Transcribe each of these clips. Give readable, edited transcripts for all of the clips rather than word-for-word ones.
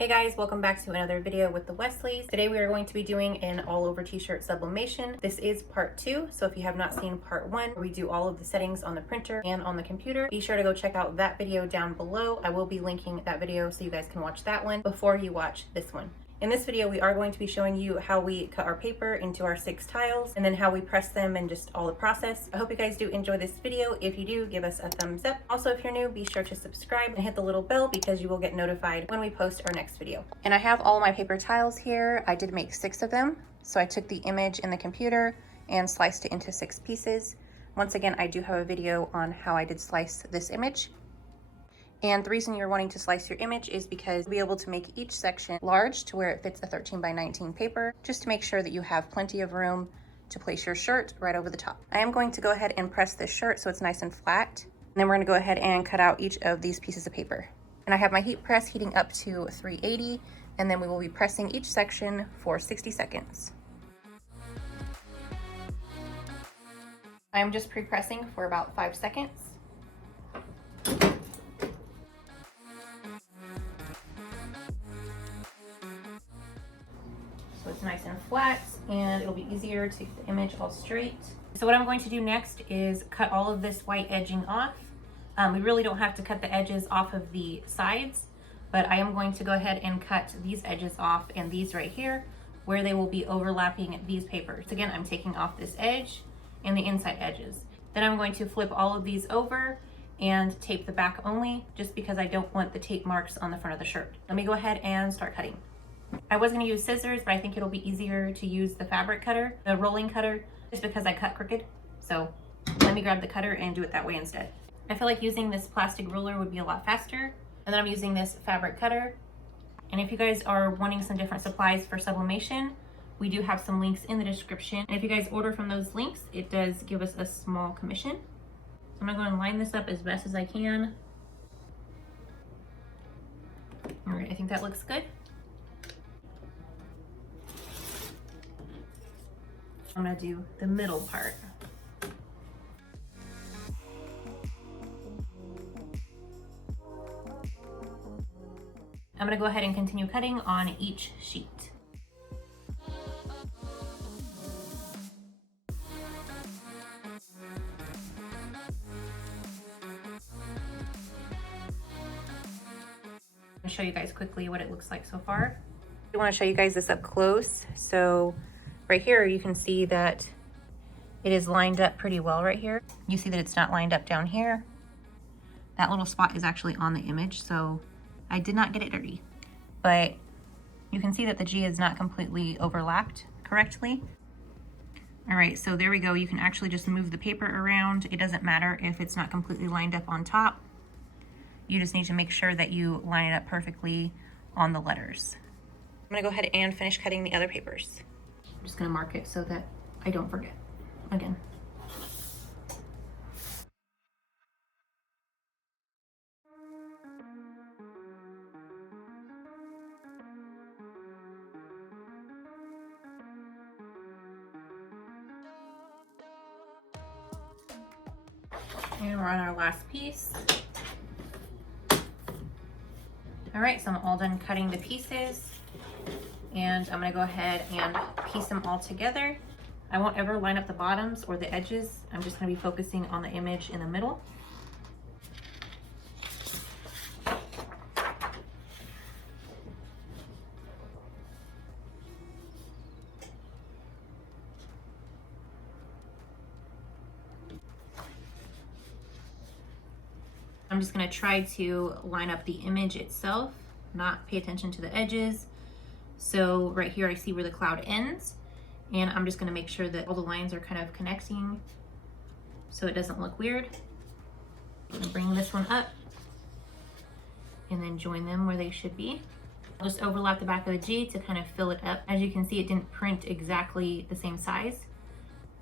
Hey guys, welcome back to another video with the Wesleys. Today we are going to be doing an all over t-shirt sublimation. This is part 2, so if you have not seen part 1, where we do all of the settings on the printer and on the computer, be sure to go check out that video down below. I will be linking that video so you guys can watch that one before you watch this one. In this video, we are going to be showing you how we cut our paper into our 6 tiles and then how we press them and just all the process. I hope you guys do enjoy this video. If you do, give us a thumbs up. Also, if you're new, be sure to subscribe and hit the little bell because you will get notified when we post our next video. And I have all my paper tiles here. I did make 6 of them. So I took the image in the computer and sliced it into 6 pieces. Once again, I do have a video on how I did slice this image. And the reason you're wanting to slice your image is because you'll be able to make each section large to where it fits a 13 by 19 paper, just to make sure that you have plenty of room to place your shirt right over the top. I am going to go ahead and press this shirt so it's nice and flat. And then we're gonna go ahead and cut out each of these pieces of paper. And I have my heat press heating up to 380, and then we will be pressing each section for 60 seconds. I am just pre-pressing for about 5 seconds. So it's nice and flat and it'll be easier to get the image all straight. So what I'm going to do next is cut all of this white edging off. We really don't have to cut the edges off of the sides, but I am going to go ahead and cut these edges off and these right here where they will be overlapping these papers. Again, I'm taking off this edge and the inside edges. Then I'm going to flip all of these over and tape the back only, just because I don't want the tape marks on the front of the shirt. Let me go ahead and start cutting. I was going to use scissors, but I think it'll be easier to use the fabric cutter, the rolling cutter, just because I cut crooked. So let me grab the cutter and do it that way instead. I feel like using this plastic ruler would be a lot faster. And then I'm using this fabric cutter. And if you guys are wanting some different supplies for sublimation, we do have some links in the description. And if you guys order from those links, it does give us a small commission. So I'm gonna go and line this up as best as I can. All right, I think that looks good. I'm gonna do the middle part. I'm gonna go ahead and continue cutting on each sheet. I'll show you guys quickly what it looks like so far. I want to show you guys this up close. So right here, you can see that it is lined up pretty well right here. You see that it's not lined up down here. That little spot is actually on the image, so I did not get it dirty. But you can see that the G is not completely overlapped correctly. All right, so there we go. You can actually just move the paper around. It doesn't matter if it's not completely lined up on top. You just need to make sure that you line it up perfectly on the letters. I'm gonna go ahead and finish cutting the other papers. I'm just gonna mark it so that I don't forget again. And we're on our last piece. All right, so I'm all done cutting the pieces. And I'm gonna go ahead and piece them all together. I won't ever line up the bottoms or the edges. I'm just gonna be focusing on the image in the middle. I'm just gonna try to line up the image itself, not pay attention to the edges. So right here, I see where the cloud ends, and I'm just gonna make sure that all the lines are kind of connecting so it doesn't look weird. I'm gonna bring this one up and then join them where they should be. I'll just overlap the back of the G to kind of fill it up. As you can see, it didn't print exactly the same size.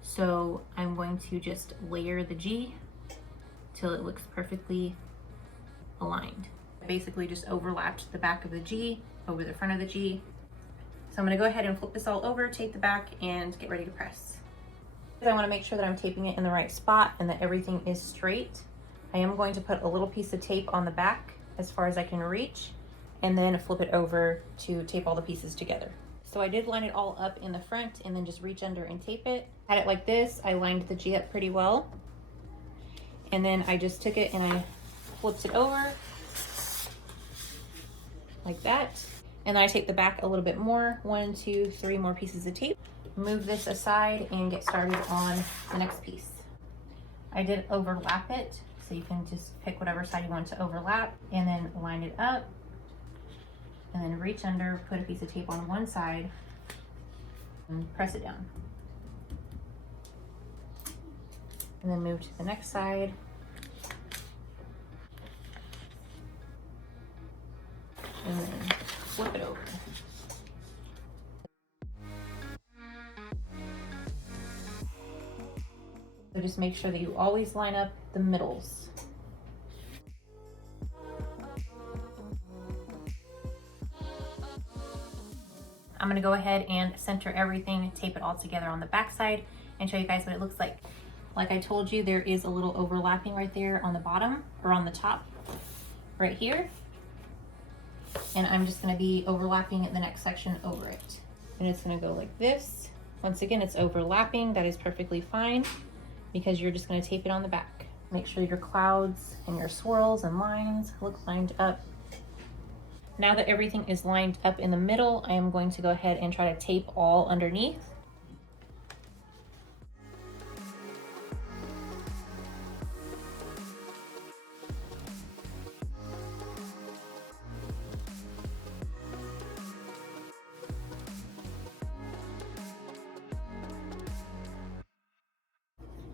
So I'm going to just layer the G till it looks perfectly aligned. I basically just overlapped the back of the G over the front of the G. So I'm gonna go ahead and flip this all over, tape the back, and get ready to press. I wanna make sure that I'm taping it in the right spot and that everything is straight. I am going to put a little piece of tape on the back as far as I can reach, and then flip it over to tape all the pieces together. So I did line it all up in the front and then just reach under and tape it. Had it like this. I lined the G up pretty well. And then I just took it and I flipped it over like that. And then I take the back a little bit more, 1, 2, 3 more pieces of tape. Move this aside and get started on the next piece. I did overlap it, so you can just pick whatever side you want to overlap and then line it up. And then reach under, put a piece of tape on one side and press it down. And then move to the next side. And then flip it over. So just make sure that you always line up the middles. I'm gonna go ahead and center everything, tape it all together on the back side, and show you guys what it looks like. Like I told you, there is a little overlapping right there on the bottom, or on the top, right here. And I'm just gonna be overlapping the next section over it. And it's gonna go like this. Once again, it's overlapping. That is perfectly fine because you're just gonna tape it on the back. Make sure your clouds and your swirls and lines look lined up. Now that everything is lined up in the middle, I am going to go ahead and try to tape all underneath.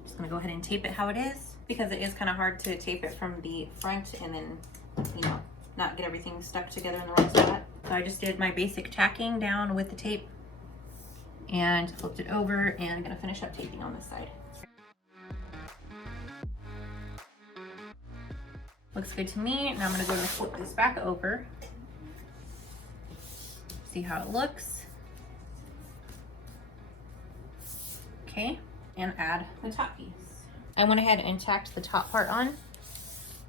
Just gonna go ahead and tape it how it is because it is kind of hard to tape it from the front and then, you know, not get everything stuck together in the right spot. So I just did my basic tacking down with the tape and flipped it over, and I'm gonna finish up taping on this side. Looks good to me. Now I'm gonna go and flip this back over. See how it looks. Okay, and add the top piece. I went ahead and tacked the top part on.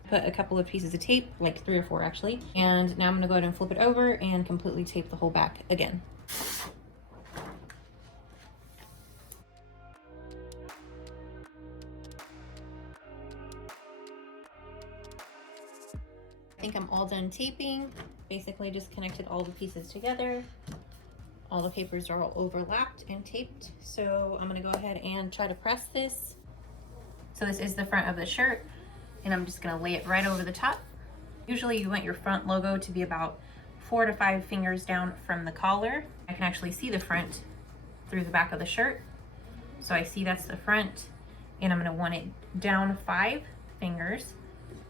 Put a couple of pieces of tape, like 3 or 4 actually. And now I'm gonna go ahead and flip it over and completely tape the whole back again. I think I'm all done taping. Basically just connected all the pieces together. All the papers are all overlapped and taped. So I'm gonna go ahead and try to press this. So this is the front of the shirt, and I'm just gonna lay it right over the top. Usually you want your front logo to be about 4 to 5 fingers down from the collar. I can actually see the front through the back of the shirt. So I see that's the front, and I'm gonna want it down 5 fingers.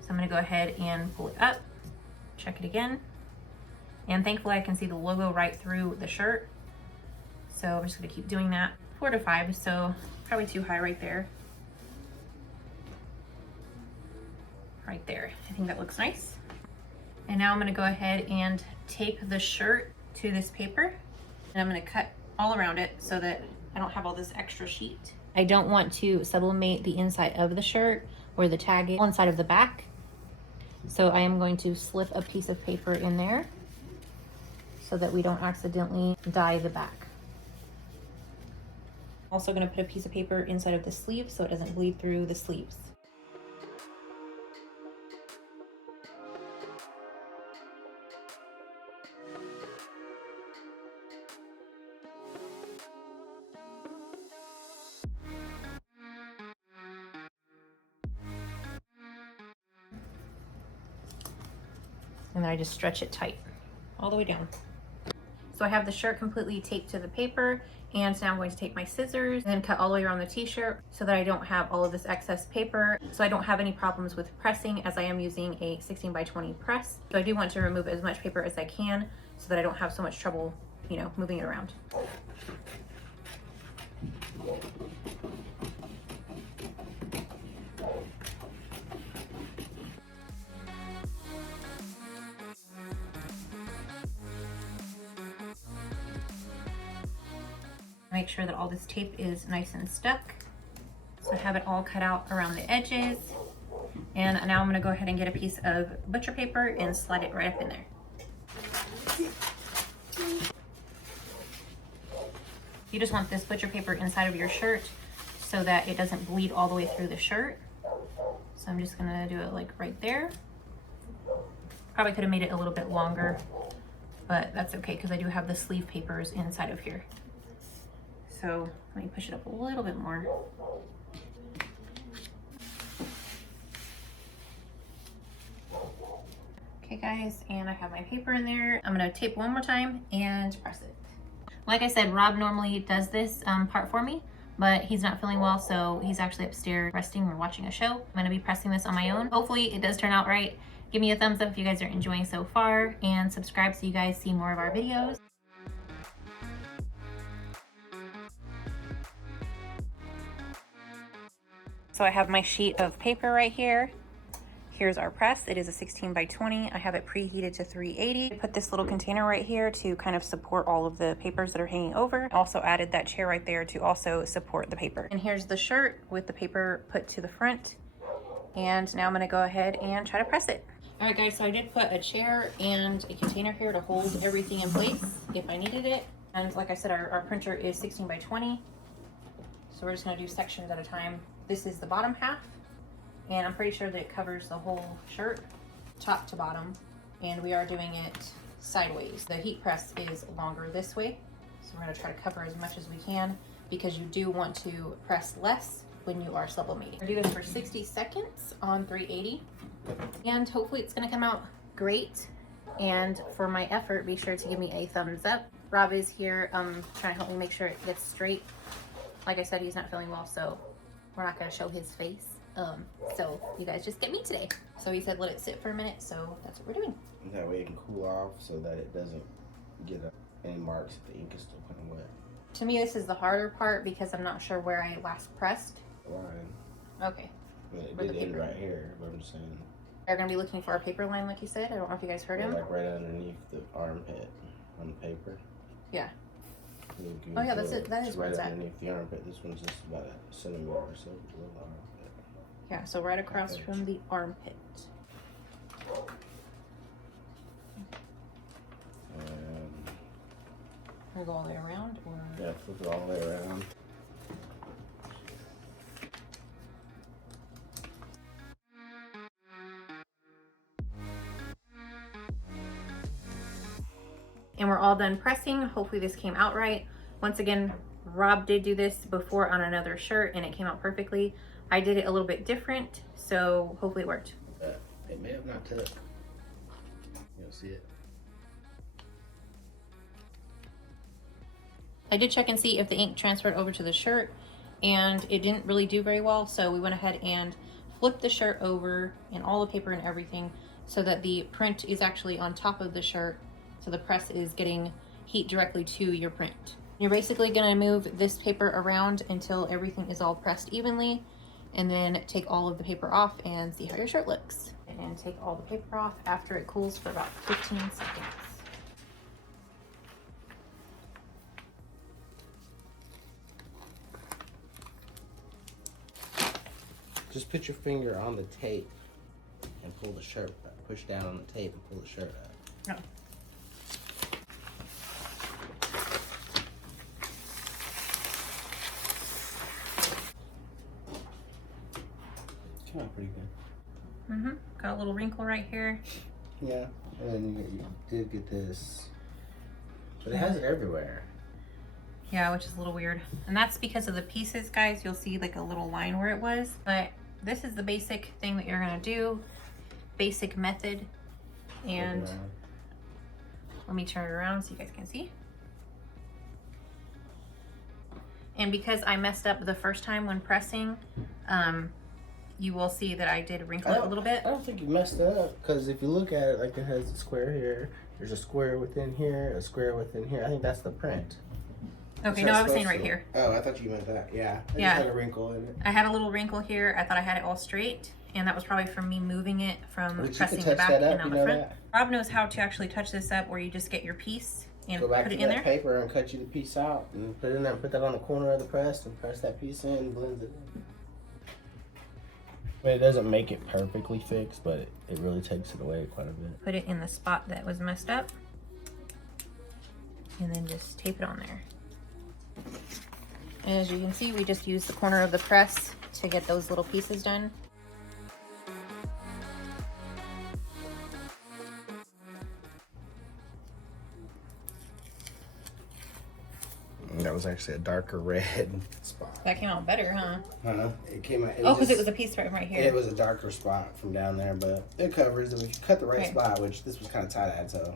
So I'm gonna go ahead and pull it up, check it again. And thankfully I can see the logo right through the shirt. So I'm just gonna keep doing that. 4 to 5, so probably too high right there. Right there, I think that looks nice. And now I'm gonna go ahead and tape the shirt to this paper. And I'm gonna cut all around it so that I don't have all this extra sheet. I don't want to sublimate the inside of the shirt where the tag is on the side of the back. So I am going to slip a piece of paper in there so that we don't accidentally dye the back. Also gonna put a piece of paper inside of the sleeve so it doesn't bleed through the sleeves. And then I just stretch it tight all the way down. So I have the shirt completely taped to the paper, and now I'm going to take my scissors and then cut all the way around the t-shirt so that I don't have all of this excess paper, so I don't have any problems with pressing, as I am using a 16x20 press. So I do want to remove as much paper as I can so that I don't have so much trouble, you know, moving it around. Make sure that all this tape is nice and stuck. So I have it all cut out around the edges. And now I'm gonna go ahead and get a piece of butcher paper and slide it right up in there. You just want this butcher paper inside of your shirt so that it doesn't bleed all the way through the shirt. So I'm just gonna do it like right there. Probably could have made it a little bit longer, but that's okay because I do have the sleeve papers inside of here. So let me push it up a little bit more. Okay guys, and I have my paper in there. I'm gonna tape one more time and press it. Like I said, Rob normally does this part for me, but he's not feeling well, so he's actually upstairs resting or watching a show. I'm gonna be pressing this on my own. Hopefully it does turn out right. Give me a thumbs up if you guys are enjoying so far, and subscribe so you guys see more of our videos. So I have my sheet of paper right here. Here's our press. It is a 16 by 20. I have it preheated to 380. I put this little container right here to kind of support all of the papers that are hanging over. Also added that chair right there to also support the paper. And here's the shirt with the paper put to the front. And now I'm gonna go ahead and try to press it. All right guys, so I did put a chair and a container here to hold everything in place if I needed it. And like I said, our printer is 16 by 20. So we're just gonna do sections at a time. This is the bottom half. And I'm pretty sure that it covers the whole shirt, top to bottom, and we are doing it sideways. The heat press is longer this way, so we're gonna try to cover as much as we can because you do want to press less when you are sublimating. We're gonna do this for 60 seconds on 380, and hopefully it's gonna come out great. And for my effort, be sure to give me a thumbs up. Rob is here trying to help me make sure it gets straight. Like I said, he's not feeling well, so we're not gonna show his face. So you guys just get me today. So he said let it sit for a minute, so that's what we're doing. That way it can cool off so that it doesn't get any marks if the ink is still kind of wet. To me, this is the harder part because I'm not sure where I last pressed. Line. Okay. It did end right here, but I'm just saying. They're gonna be looking for a paper line like you said. I don't know if you guys heard him. Like right underneath the armpit on the paper. Yeah. Oh yeah, that's it. That is where it's at. Underneath the armpit. This one's just about a centimeter or so below the armpit. Yeah, so right across from the armpit. Can we go all the way around? Or? Yeah, flip it all the way around. And we're all done pressing. Hopefully this came out right. Once again, Rob did do this before on another shirt and it came out perfectly. I did it a little bit different, so hopefully it worked. It may have not took. You'll see it. I did check and see if the ink transferred over to the shirt, and it didn't really do very well, so we went ahead and flipped the shirt over and all the paper and everything so that the print is actually on top of the shirt, so the press is getting heat directly to your print. You're basically going to move this paper around until everything is all pressed evenly, and then take all of the paper off and see how your shirt looks. And take all the paper off after it cools for about 15 seconds. Just put your finger on the tape and pull the shirt back. Push down on the tape and pull the shirt back. No. Came out pretty good. Got a little wrinkle right here. Yeah, and then you did get this, but it has it everywhere. Yeah, which is a little weird. And that's because of the pieces, guys. You'll see like a little line where it was. But this is the basic thing that you're gonna do. Basic method. And let me turn it around so you guys can see. And because I messed up the first time when pressing, you will see that I did wrinkle it a little bit. I don't think you messed it up, because if you look at it, like it has a square here, there's a square within here, a square within here. I think that's the print. Okay, no, I was saying right here. Oh, I thought you meant that. Yeah. It Yeah. just had a wrinkle in it. I had a little wrinkle here. I thought I had it all straight, and that was probably from me moving it from But pressing you the can touch back that and up, on you the know front. that? Rob knows how to actually touch this up, where you just get your piece and Go back put to it in that there. paper and cut you the piece out and put it in there. Put that on the corner of the press and press that piece in and blend it in. But it doesn't make it perfectly fixed, but it really takes it away quite a bit. Put it in the spot that was messed up, and then just tape it on there. And as you can see, we just used the corner of the press to get those little pieces done. That was actually a darker red spot. That came out better, huh? It came out. Oh, because it was a piece right here. It was a darker spot from down there, but it covers. And we cut the right spot, which this was kind of tight-eyed, so.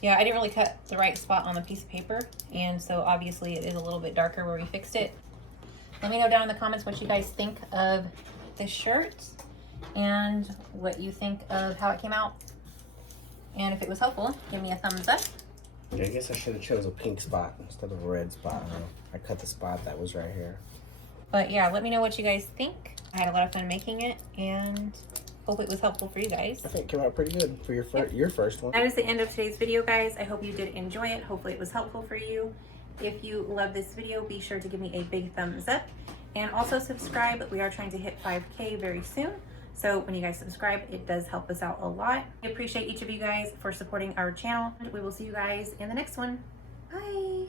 Yeah, I didn't really cut the right spot on the piece of paper, and so obviously it is a little bit darker where we fixed it. Let me know down in the comments what you guys think of this shirt and what you think of how it came out. And if it was helpful, give me a thumbs up. Yeah, I guess I should have chose a pink spot instead of a red spot. I cut the spot that was right here. But yeah, let me know what you guys think. I had a lot of fun making it and hope it was helpful for you guys. I think it came out pretty good for your first one. That is the end of today's video, guys. I hope you did enjoy it. Hopefully it was helpful for you. If you love this video, be sure to give me a big thumbs up and also subscribe. We are trying to hit 5K very soon. So when you guys subscribe, it does help us out a lot. I appreciate each of you guys for supporting our channel. We will see you guys in the next one. Bye.